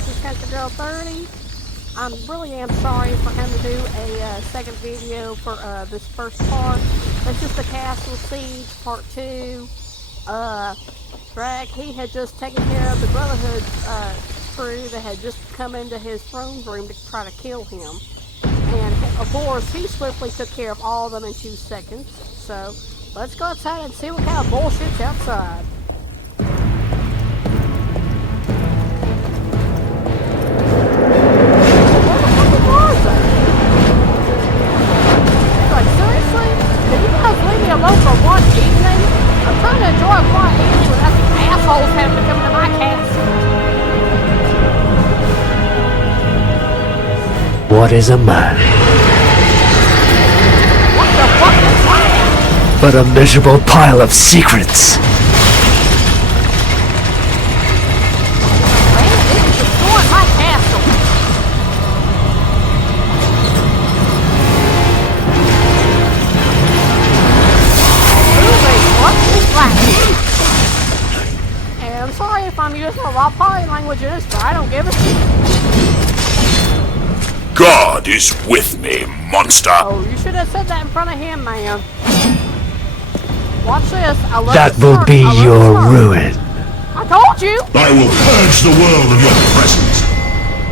This is Girl 30. I really am sorry for him to do a second video for this first part. It's just the Castle Siege Part 2. Drag, he had just taken care of the Brotherhood crew that had just come into his throne room to try to kill him. And of course, he swiftly took care of all of them in 2 seconds. So, let's go outside and see what kind of bullshit's outside. Leave me alone for one evening? I'm trying to enjoy a quiet evening without these assholes having to come to my castle. What is a man? What the fuck is that? But a miserable pile of secrets. Man, this is destroying my castle. And I'm sorry if I'm using a raw party language in this, but I don't give a shit. God is with me, monster! Oh, you should have said that in front of him, man. Watch this. I love That will be your ruin. I told you! I will purge the world of your presence!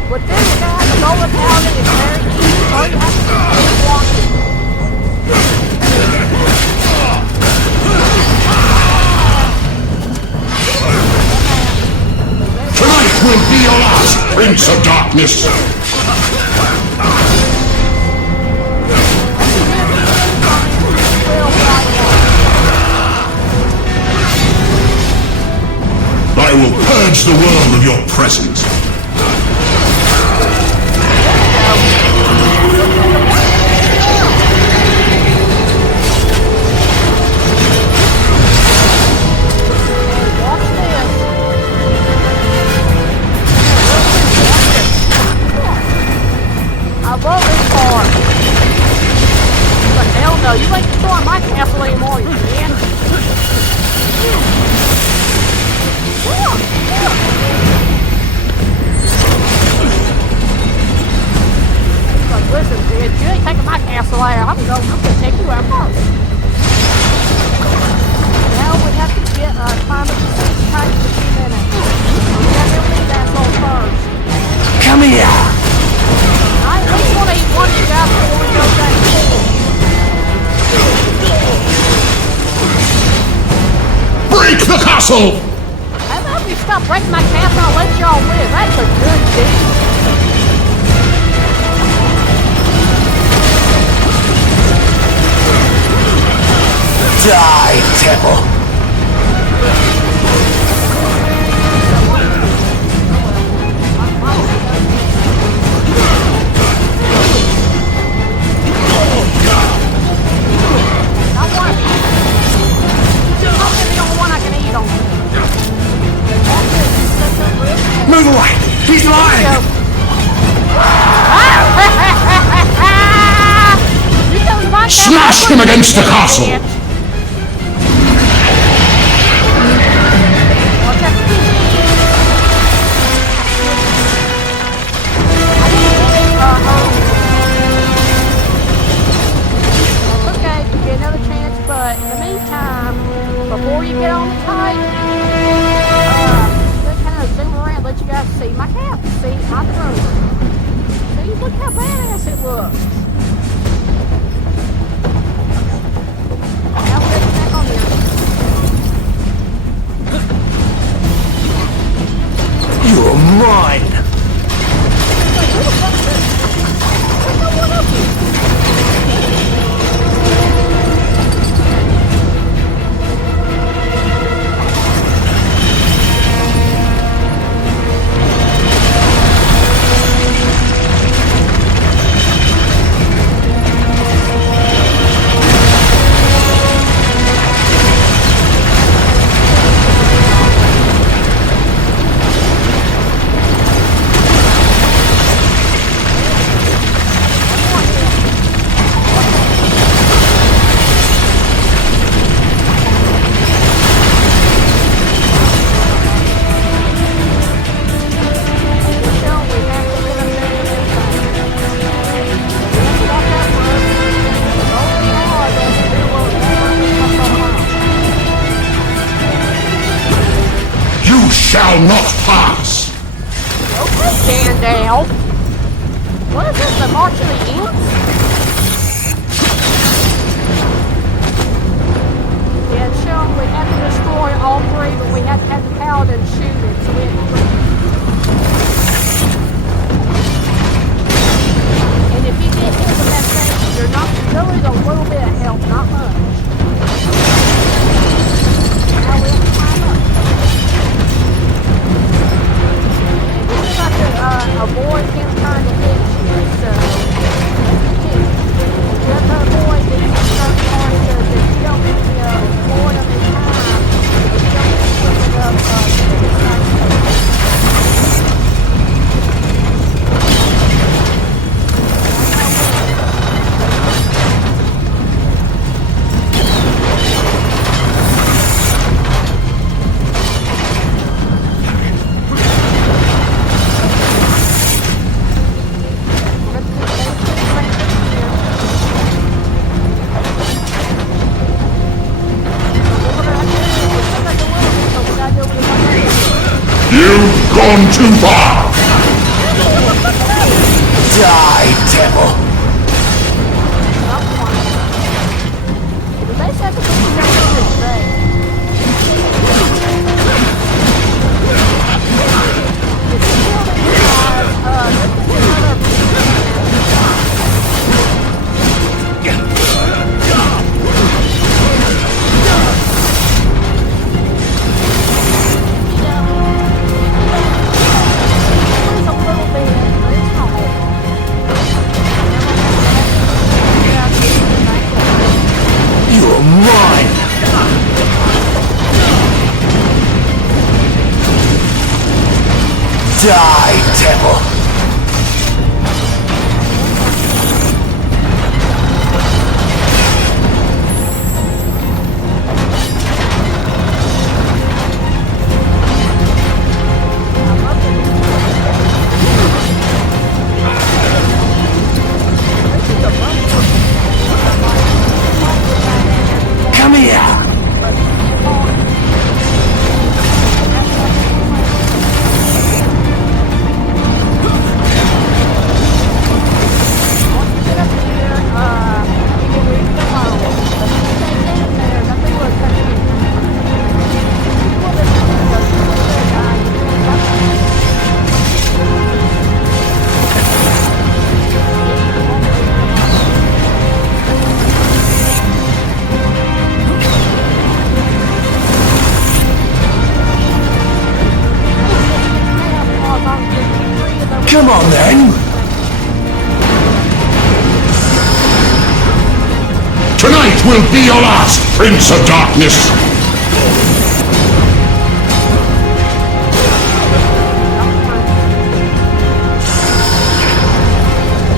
With this guy, the golden paladin is very easy. All you have to do is walk it. Tonight will be your last, Prince of Darkness! I will purge the world of your presence! Above this part. But hell no, you ain't destroying my castle anymore, you man. But listen, bitch, you ain't taking my castle out. I'm gonna take you out first. Now we have to get climb up the 6 times in a few minutes. We gotta get these assholes first. Come here! I at least want to eat one of you guys before we go back to school. Break the castle! How about you stop breaking my castle and I'll let y'all live? That's a good deal. Die, devil! Move away! He's lying! Smash him against the castle! Okay, you get another chance, but in the meantime, before you get on the tight, zoom around, let you guys see my cap, see my throne. See, look how badass it looks. Now we're back on here. You're mine! Wait, who the fuck is this? There's no one up here. shall not pass. Okay, Gandalf. What is this, the March of the Ants? Yeah, it's shown we had to destroy all three, but we had to have the Paladin shoot it, so we had to... And if you get hit with that thing, you're not... You lose a little bit of health, not much. Now we have to climb up. And you just have to avoid him trying to hit you, so... You have to avoid these certain areas that you don't need to avoid them in time. But you don't need to put it up You've gone too far. Die, devil! They said the thing is You're mine! Die, devil! Come here! Come on then! Tonight will be your last, Prince of Darkness.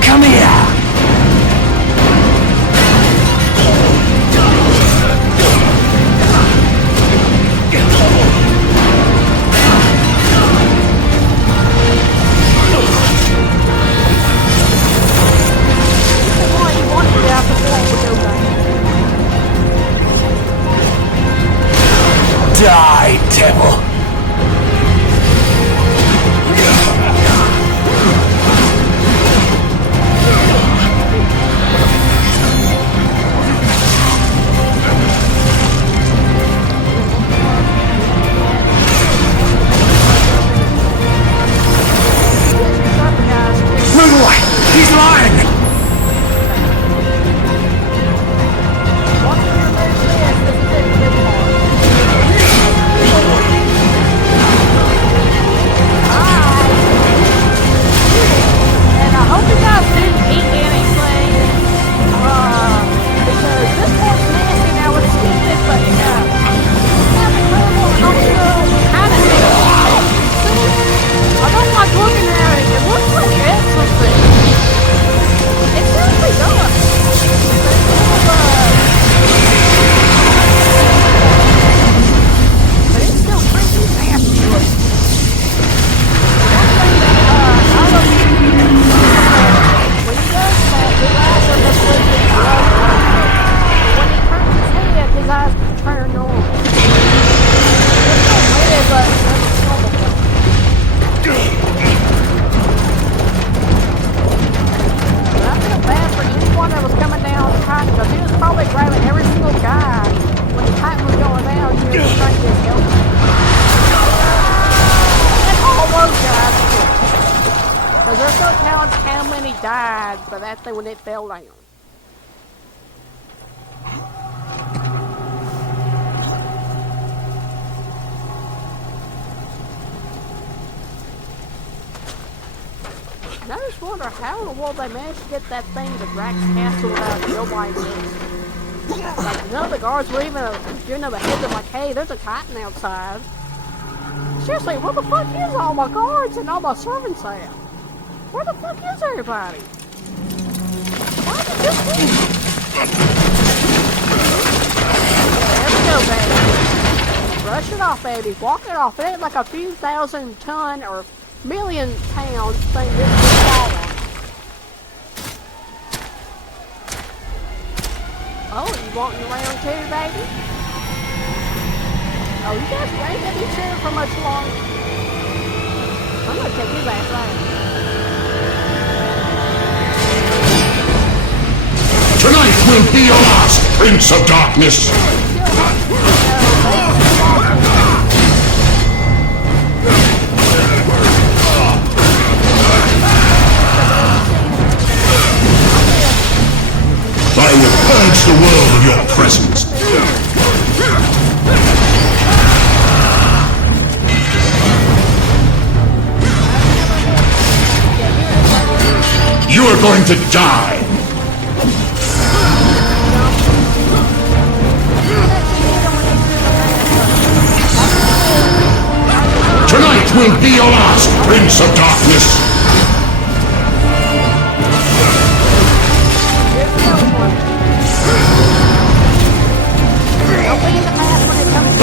Come here! Die, devil! Move away! He's lying! And I hope you guys didn't eat anything, because this part's nasty now. It's stupid, but I'm still kind of I don't like looking at it. It looks like something. It seriously does. But it's still pretty nasty. One thing that I love when he does that, his eyes are just looking right. When he turns his head, his eyes turn normal. It's so weird, but it's normal. died by that thing when it fell down. And I just wonder how in the world they managed to get that thing to Drax Castle without nobody noticing. Like, none of the guards were even giving them a heads up like, hey, there's a Titan outside. Seriously, where the fuck is all my guards and all my servants at? Where the fuck is everybody? Why did this thing? There we go, baby. Brush it off, baby. Walk it off. It ain't like a few thousand ton or million pound thing this will fall on. Oh, you wanting around too, baby? Oh, you guys ain't gonna be cheering for much longer. I'm gonna take his ass out. Tonight will be your last, Prince of Darkness! I will purge the world of your presence. You are going to die! Tonight will be your last, Prince of Darkness!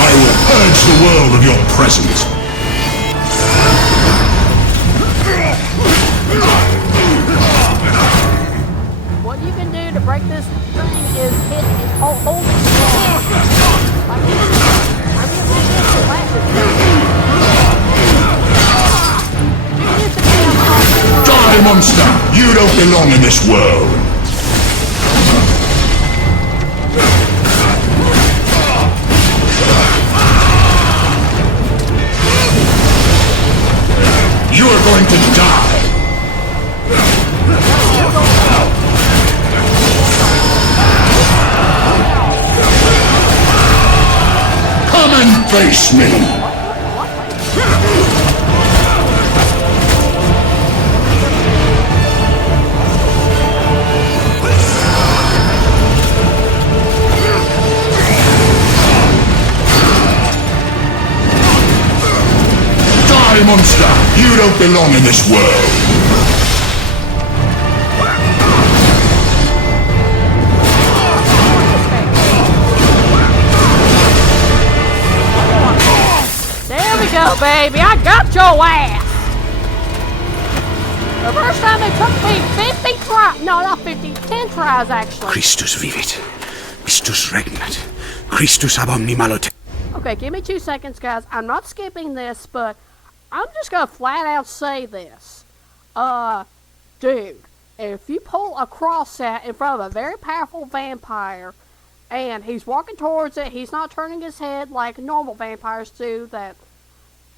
I will purge the world of your presence. What you can do to break this thing is hit and hold it strong. Like Die, monster! You don't belong in this world! You are going to die! Come and face me! Die, monster! You don't belong in this world! There we go, baby. I got your ass. The first time it took me 50 tries. No, not 50. 10 tries, actually. Christus vivit. Christus regnat. Christus ab omni malote. Okay, give me 2 seconds, guys. I'm not skipping this, but I'm just gonna flat out say this. Dude, if you pull a cross set in front of a very powerful vampire, and he's walking towards it, he's not turning his head like normal vampires do that,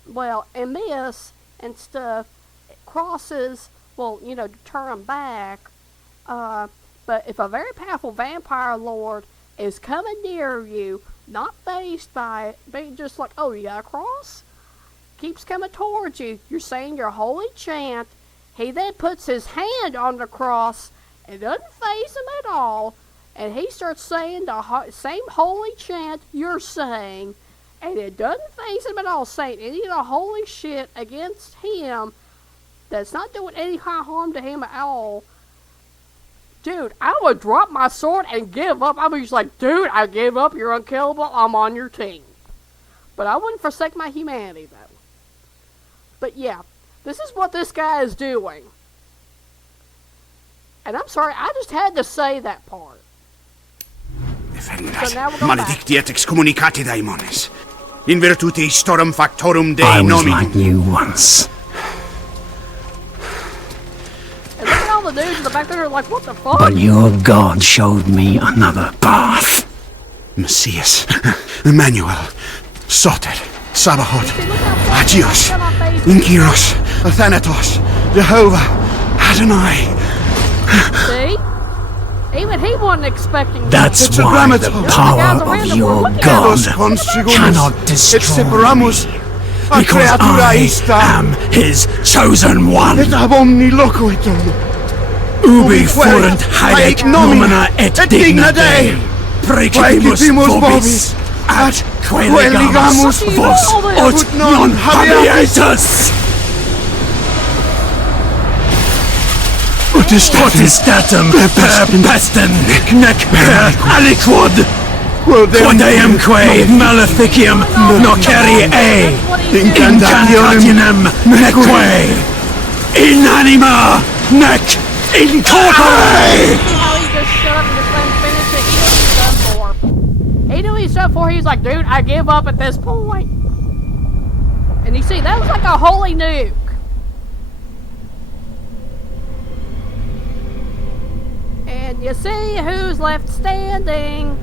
well, in this and stuff, crosses, well, you know, to turn them back, but if a very powerful vampire lord is coming near you, not faced by it, but just like, oh, you got a cross? Keeps coming towards you, you're saying your holy chant, he then puts his hand on the cross, and doesn't face him at all, and he starts saying the same holy chant you're saying, and it doesn't face him at all, saying any of the holy shit against him that's not doing any kind of harm to him at all. Dude, I would drop my sword and give up. I was just like, dude, I give up, you're unkillable, I'm on your team. But I wouldn't forsake my humanity, though. But yeah, this is what this guy is doing. And I'm sorry, I just had to say that part. Defendas, So now we're going maledictiet excommunicati daimones. In virtute historum factorum Dei I was nomine. like you once. And look at all the dudes in the back there like, what the fuck? But your God showed me another path. Messias, Emmanuel, Soter, Sabaoth, Agios, Inkyros, Athanatos, Jehovah, Adonai, See? Even he wasn't expecting that. That's It's a why the grammaton. power of your Los god consigumus cannot destroy exseparamos me, a because creatura I ista am his chosen one. et ab omni loco et Ubi fuerunt haec nomina et digna Dei, praecipimus vobis, at queligamus vos ut non habeatus. Potestatem per pestem nec per aliquod, quod eamque maleficium nocere incantationem neque in anima nec in corpore. He just shut up and just let him finish it. He knew what he's done for. He knew what he's done for. He's like, dude, I give up at this point. And you see, that was like a holy nuke. And you see who's left standing.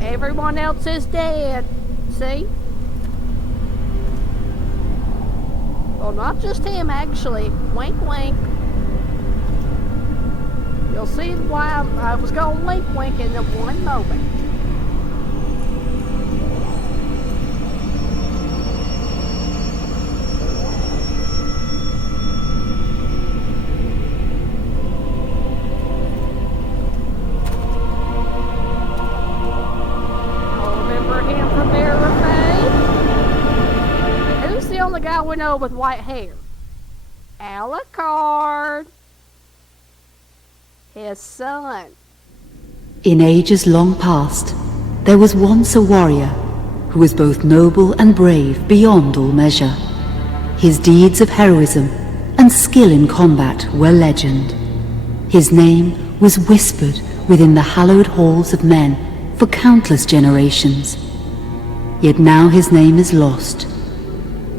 Everyone else is dead. See? Well, not just him, actually. Wink, wink. You'll see why I was going to wink, wink in one moment. The guy we know with white hair. Alucard. His son. In ages long past, there was once a warrior who was both noble and brave beyond all measure. His deeds of heroism and skill in combat were legend. His name was whispered within the hallowed halls of men for countless generations. Yet now his name is lost.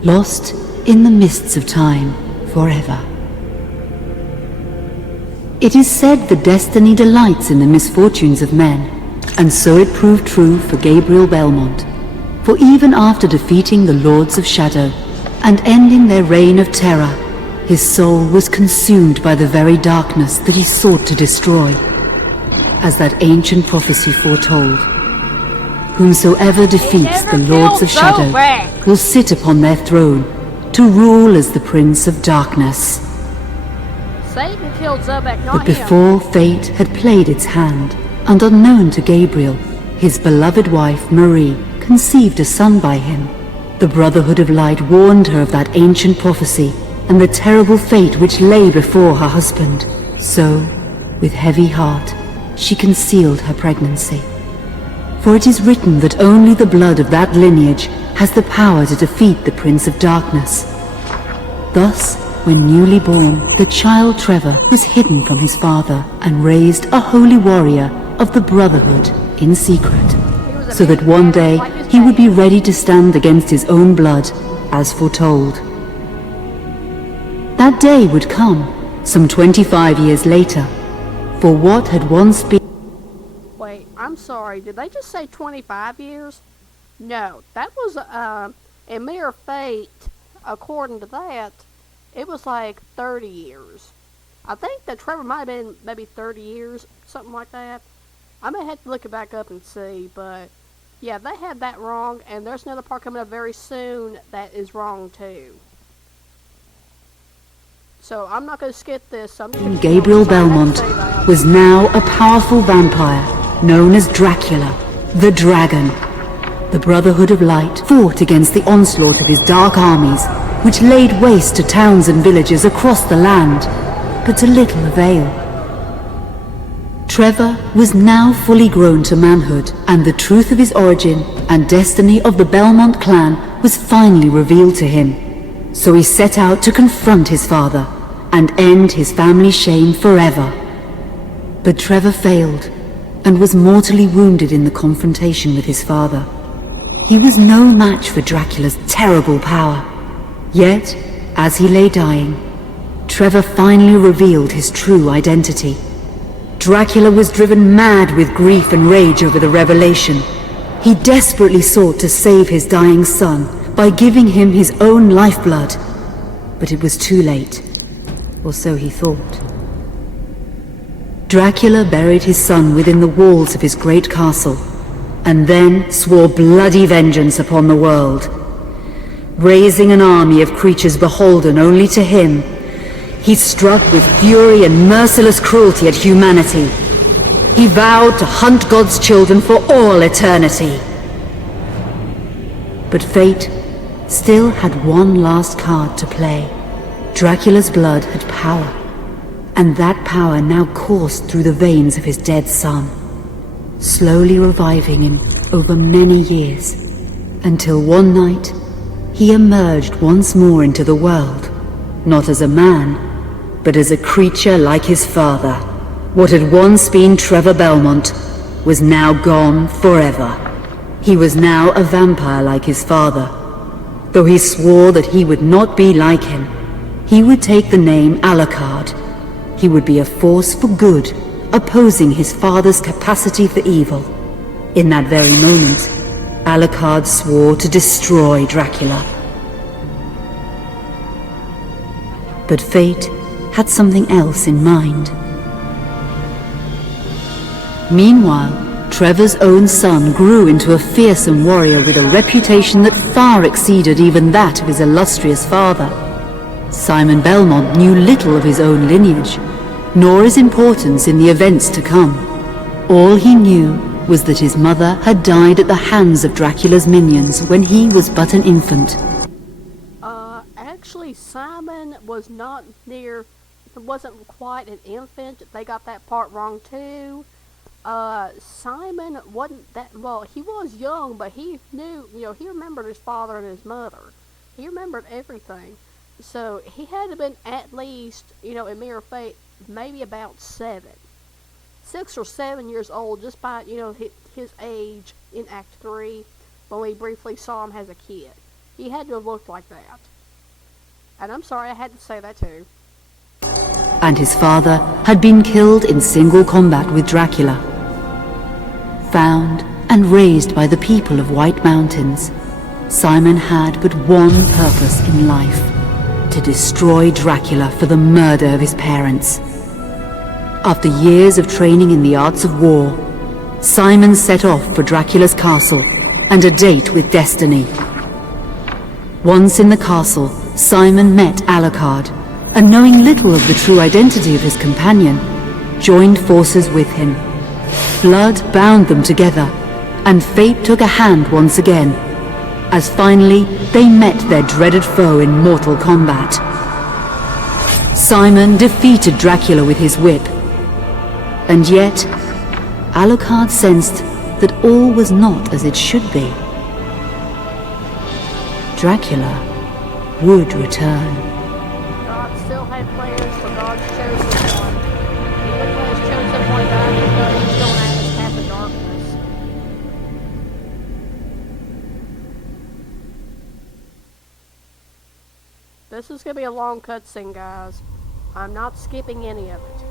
Lost in the mists of time forever. It is said that destiny delights in the misfortunes of men, and so it proved true for Gabriel Belmont. For even after defeating the Lords of Shadow and ending their reign of terror, his soul was consumed by the very darkness that he sought to destroy. As that ancient prophecy foretold, whomsoever defeats the Lords of Shadow will sit upon their throne to rule as the Prince of Darkness. Satan killed Zobek, not But before fate had played its hand, and unknown to Gabriel, his beloved wife Marie conceived a son by him. The Brotherhood of Light warned her of that ancient prophecy and the terrible fate which lay before her husband. So, with heavy heart, she concealed her pregnancy. For it is written that only the blood of that lineage has the power to defeat the Prince of Darkness. Thus, when newly born, the child Trevor was hidden from his father and raised a holy warrior of the Brotherhood in secret, so that one day he would be ready to stand against his own blood, as foretold. That day would come, some 25 years later, for what had once been... Wait, I'm sorry, did they just say 25 years? No, that was a mere fate. According to that, it was like 30 years. I think that Trevor might have been maybe 30 years, something like that. I may have to look it back up and see, but yeah, they had that wrong, and there's another part coming up very soon that is wrong too. So I'm not going to skip this. I'm just Gabriel Belmont was now a powerful vampire known as Dracula, the Dragon. The Brotherhood of Light fought against the onslaught of his dark armies, which laid waste to towns and villages across the land, but to little avail. Trevor was now fully grown to manhood, and the truth of his origin and destiny of the Belmont clan was finally revealed to him. So he set out to confront his father and end his family's shame forever. But Trevor failed and was mortally wounded in the confrontation with his father. He was no match for Dracula's terrible power. Yet, as he lay dying, Trevor finally revealed his true identity. Dracula was driven mad with grief and rage over the revelation. He desperately sought to save his dying son by giving him his own lifeblood. But it was too late, or so he thought. Dracula buried his son within the walls of his great castle, and then swore bloody vengeance upon the world. Raising an army of creatures beholden only to him, he struck with fury and merciless cruelty at humanity. He vowed to hunt God's children for all eternity. But fate still had one last card to play. Dracula's blood had power, and that power now coursed through the veins of his dead son, slowly reviving him over many years, until one night he emerged once more into the world, not as a man, but as a creature like his father. What had once been Trevor Belmont was now gone forever. He was now a vampire like his father. Though he swore that he would not be like him, he would take the name Alucard. He would be a force for good, opposing his father's capacity for evil. In that very moment, Alucard swore to destroy Dracula. But fate had something else in mind. Meanwhile, Trevor's own son grew into a fearsome warrior with a reputation that far exceeded even that of his illustrious father. Simon Belmont knew little of his own lineage, nor his importance in the events to come. All he knew was that his mother had died at the hands of Dracula's minions when he was but an infant. Actually, Simon was wasn't quite an infant. They got that part wrong too. Simon wasn't that, well, he was young, but he knew, he remembered his father and his mother. He remembered everything. So he had to have been at least, in mere fate, maybe about 6 or 7 years old, just by, his age in Act 3, when we briefly saw him as a kid. He had to have looked like that. And I'm sorry, I had to say that too. And his father had been killed in single combat with Dracula. Found and raised by the people of White Mountains, Simon had but one purpose in life: to destroy Dracula for the murder of his parents. After years of training in the arts of war, Simon set off for Dracula's castle and a date with destiny. Once in the castle, Simon met Alucard, and knowing little of the true identity of his companion, joined forces with him. Blood bound them together, and fate took a hand once again, as finally they met their dreaded foe in mortal combat. Simon defeated Dracula with his whip, and yet Alucard sensed that all was not as it should be. Dracula would return. God still had plans for God's chosen one. Even when his chosen one died, he still had his path of darkness. This is going to be a long cutscene, guys. I'm not skipping any of it.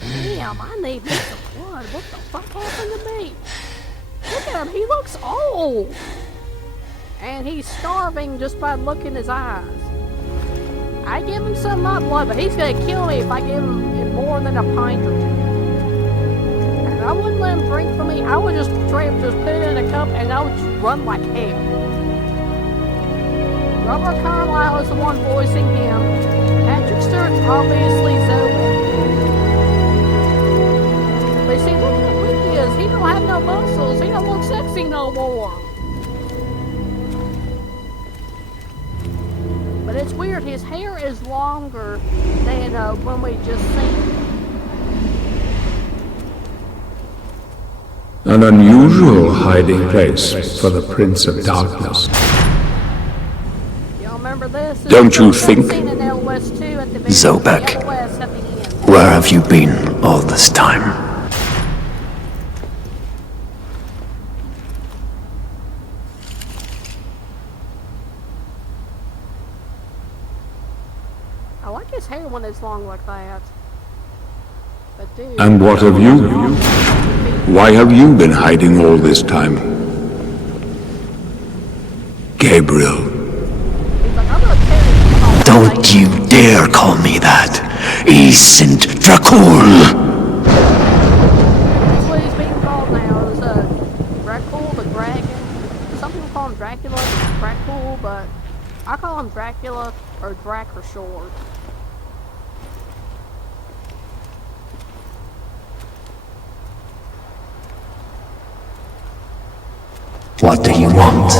Damn, I need me some blood. What the fuck happened to me? Look at him, he looks old. And he's starving just by looking in his eyes. I give him some of my blood, but he's gonna kill me if I give him more than a pint or two. And I wouldn't let him drink from me. I would just put it in a cup and I would just run like hell. Robert Carlyle is the one voicing him. Patrick Stewart's obviously Zoe. But see, look how weak he is. He don't have no no muscles. He don't look sexy no more. But it's weird. His hair is longer than when we just seen him. An unusual hiding place for the Prince of Darkness. Y'all remember this? Don't you think, Zobek, where have you been all this time? I like his hair when it's long like that. But dude, And what of you? Why have you been hiding all this time? Gabriel. he's like, I'm gonna tell you. Don't you dare call me that! Saint Dracula! That's what he's being called now. Is Dracula the dragon. Some people call him Dracula, Dracula, but I call him Dracula or Drac for short. What do you want,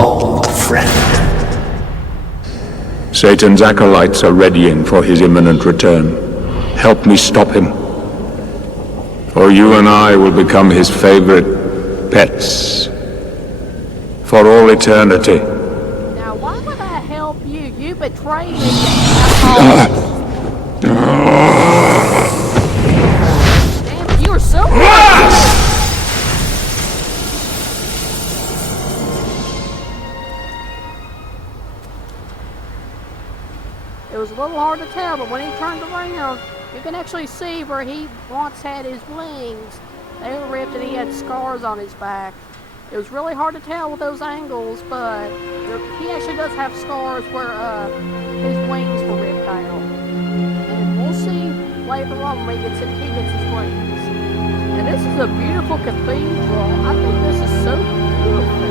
old friend? Satan's acolytes are readying for his imminent return. Help me stop him. Or you and I will become his favorite pets. For all eternity. Now, why would I help you? You betrayed me, you asshole. Damn it, you were so It was a little hard to tell, but when he turned around, you can actually see where he once had his wings. They were ripped and he had scars on his back. It was really hard to tell with those angles, but he actually does have scars where his wings were ripped out. And we'll see later on when he gets his wings. And this is a beautiful cathedral. I think this is so beautiful.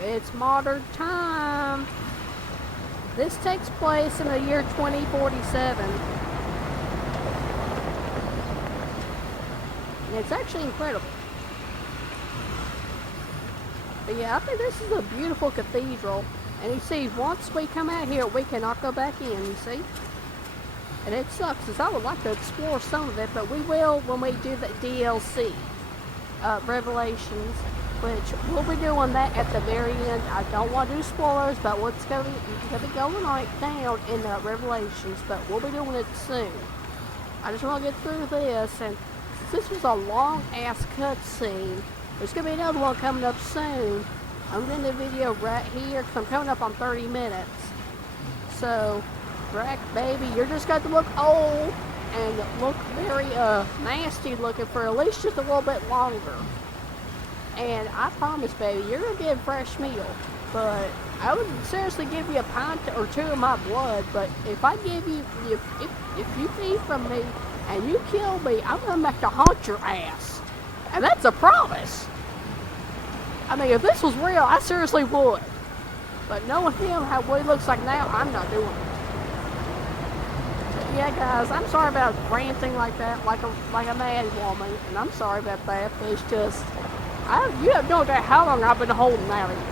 It's modern time. This takes place in the year 2047. And it's actually incredible. But yeah, I think this is a beautiful cathedral. And you see, once we come out here, we cannot go back in, you see? And it sucks, because I would like to explore some of it, but we will when we do the DLC. Revelations. Which we'll be doing that at the very end. I don't want to do spoilers, but what's going to be going right down in Revelations, but we'll be doing it soon. I just want to get through this, and this was a long ass cutscene. There's going to be another one coming up soon. I'm doing the video right here because I'm coming up on 30 minutes. So, Drac, baby, you're just got to look old and look very nasty looking for at least just a little bit longer. And I promise, baby, you're gonna get a fresh meal. But I would seriously give you a pint or two of my blood. But if I give you, if you feed from me and you kill me, I'm gonna make to haunt your ass. And that's a promise. I mean, if this was real, I seriously would. But knowing him, what he looks like now, I'm not doing it. But yeah, guys, I'm sorry about ranting like that, like a mad woman. And I'm sorry about that, but it's just... you have no idea how long I've been holding out of you.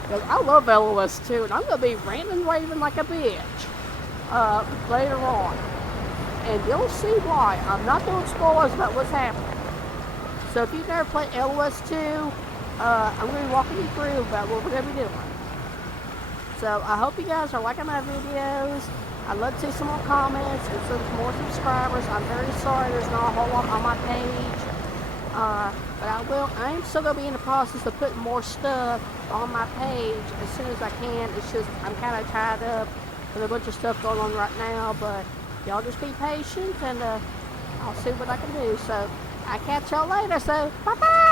Because I love LOS too, and I'm going to be ranting and raving like a bitch later on. And you'll see why. I'm not doing spoilers about what's happening. So if you've never played LOS 2, I'm going to be walking you through about what we're going to be doing. So I hope you guys are liking my videos. I'd love to see some more comments and some more subscribers. I'm very sorry there's not a whole lot on my page. But I am still going to be in the process of putting more stuff on my page as soon as I can. It's just, I'm kind of tied up with a bunch of stuff going on right now, but y'all just be patient and I'll see what I can do. So, I'll catch y'all later, so bye-bye!